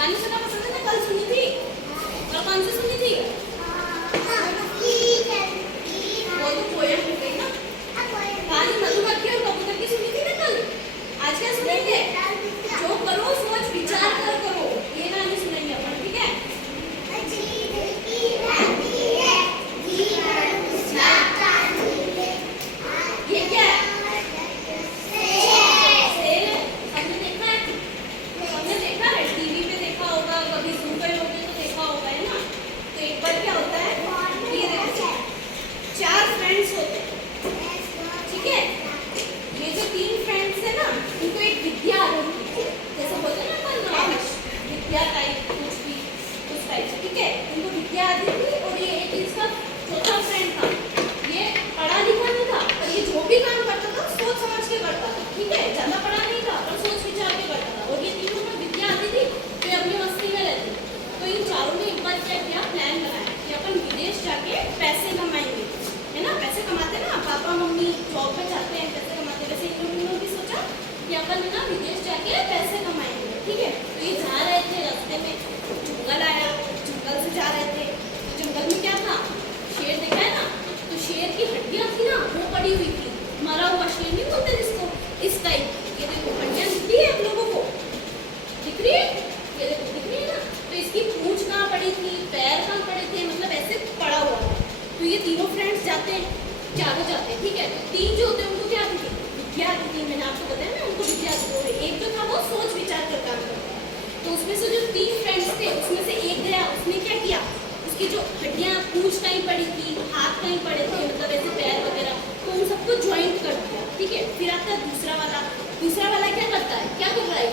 गाने सुनना पसंद है ना? कल सुनी थी? और कौन सी सुनी थी? वो तो पोयम हो गई ना। कहानी मधुमक्खी और कबूतर की सुनी थी ना कल। आज क्या सुनेंगे? जो करो सोच विचार कर करो, ये गाने सुनेंगे अपन, ठीक है? ये क्या है? शेर है। सबने देखा है? सबने देखा है? टीवी पे देखा होगा, कभी जू गए होगे तो देखा होगा, है ना? तो एक बार क्या होता है, ये देखो, 4 फ्रेंड्स होते हैं, ठीक है? ये जो 3 फ्रेंड्स है ना, इनको एक विद्या होती है, जैसे बोलते हैं ना अपन विद्या टाइप, कुछ भी उस टाइप से, ठीक है? इनको विद्या आती थी। और ये एक इसका चौथा फ्रेंड था, ये पढ़ा लिखा नहीं था, पर ये जो भी काम करता था सोच समझ के करता था, ठीक है? ज्यादा पढ़ा नहीं था पर सोच विचार के करता था। और ये तीनों में विद्या आती थी तो ये अपनी मस्ती में रहती। तो इन चारों ने एक बार क्या किया, प्लान बनाया कि अपन विदेश जाके पैसे कमाएंगे, है ना? पैसे कमाते ना, पापा मम्मी जॉब पे जाते हैं, पैसे कमाते, वैसे इन लोगों ने भी सोचा कि अपन ना विदेश जाके पैसे कमाएंगे, ठीक है? तो ये जा रहे थे, रास्ते में जंगल आया, जंगल से जा रहे थे, तो जंगल में क्या था, शेर देखा है ना? तो शेर की हड्डियां थी ना, वो पड़ी हुई थी, मरा हुआ शेर नहीं बोलते जिसको, इस टाइप की। ये देखो हड्डियां दिखती है आप लोगों को, दिख रही है? ये देखो दिख रही है ना? तो इसकी पूंछ कहाँ पड़ी थी, पैर कहाँ पड़े थे, मतलब ऐसे पड़ा हुआ है। तो ये तीनों फ्रेंड्स जाते हैं, चारों जाते हैं, ठीक है? 3 जो होते हैं उनको क्या आती थी, विद्या आती थी, मैंने आपको बताया ना उनको विद्या आती थी। एक जो था वो सोच विचार कर काम करता था। तो उसमें से जो 3 फ्रेंड्स थे उसमें से एक गया, उसने क्या किया, उसकी जो हड्डियां, पूंछ कहीं पड़ी थी, हाथ कहीं पड़े थे, मतलब ऐसे पैर वगैरह, तो उन सबको ज्वाइंट कर दिया, ठीक है? फिर आता है दूसरा वाला। दूसरा वाला क्या करता है, क्या कर रहा है,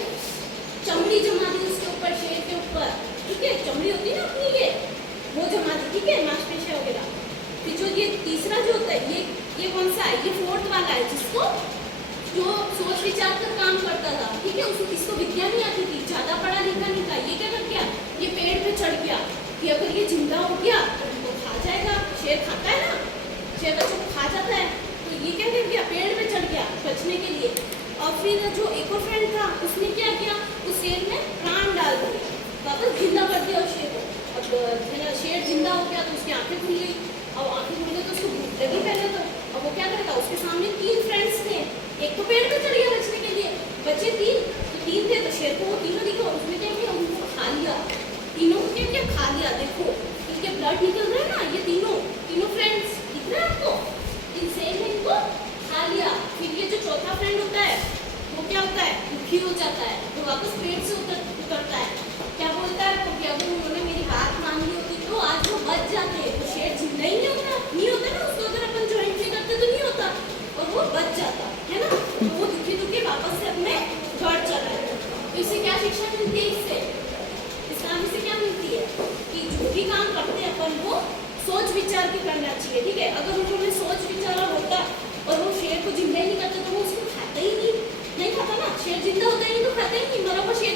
चमड़ी जमा दी उसके ऊपर, शेर के ऊपर, ठीक है? चमड़ी होती है ना अपनी, ये वो जमा दी, ठीक है? मांसपेशियां वगैरह। फिर जो ये तीसरा जो होता है, ये कौन सा है, ये 4th वाला है, जिसको जो सोच विचार कर काम करता था, ठीक है? इसको विद्या नहीं आती थी, ज्यादा पढ़ा लिखा नहीं था। ये क्या कर गया, ये पेड़ पे चढ़ गया कि अगर ये जिंदा हो गया तो इनको खा जाएगा। शेर खाता है ना, शेर बच्चों को खा जाता है। तो ये क्या कर गया, पेड़ पे चढ़ गया बचने के लिए। और फिर जो एक और फ्रेंड था उसने क्या किया, उस शेर में प्राण डाल दिया, वापस जिंदा कर दिया उस शेर को। अब शेर जिंदा हो गया तो उसकी आंखें खुल गई। अब आंखें खुल गई तो उसको भूख लगी पहले तो। अब वो क्या करता, उसके सामने 3 फ्रेंड्स थे, एक तो पेड़ पे चढ़ गया बचने के लिए, बचे 3, तो 3 थे तो शेर को वो तीनों दिखे, उसने क्या किया, उनको खा लिया। तीनों को क्या खा लिया, देखो इनके ब्लड निकल रहे हैं ना, ये तीनों फ्रेंड्स दिख रहे हैं आपको, इन शेर ने इनको खा लिया। फिर ये जो चौथा फ्रेंड होता है वो क्या होता है, दुखी हो जाता है, तो वापस पेड़ से उतरता है। क्या बोलता है तो कि अगर उन्होंने मेरी बात मान ली होती तो आज वो बच जाते, तो शेर जिंदा ही नहीं होता ना, उसको अगर अपन ज्वाइंट नहीं करते तो नहीं होता, और वो बच जाता है ना। तो वो दुखी वापस से अपने घर चला है। तो इससे क्या शिक्षा मिलती है, इस काम से क्या मिलती है कि जो भी काम करते हैं अपन वो सोच विचार के करना चाहिए, ठीक है? अगर उन्होंने सोच विचार होता और वो शेर को जिंदा ही नहीं करते तो वो उसको खाता ही नहीं खाता ना, शेर जिंदा होता ही नहीं तो खाता ही नहीं, मरा हुआ शेर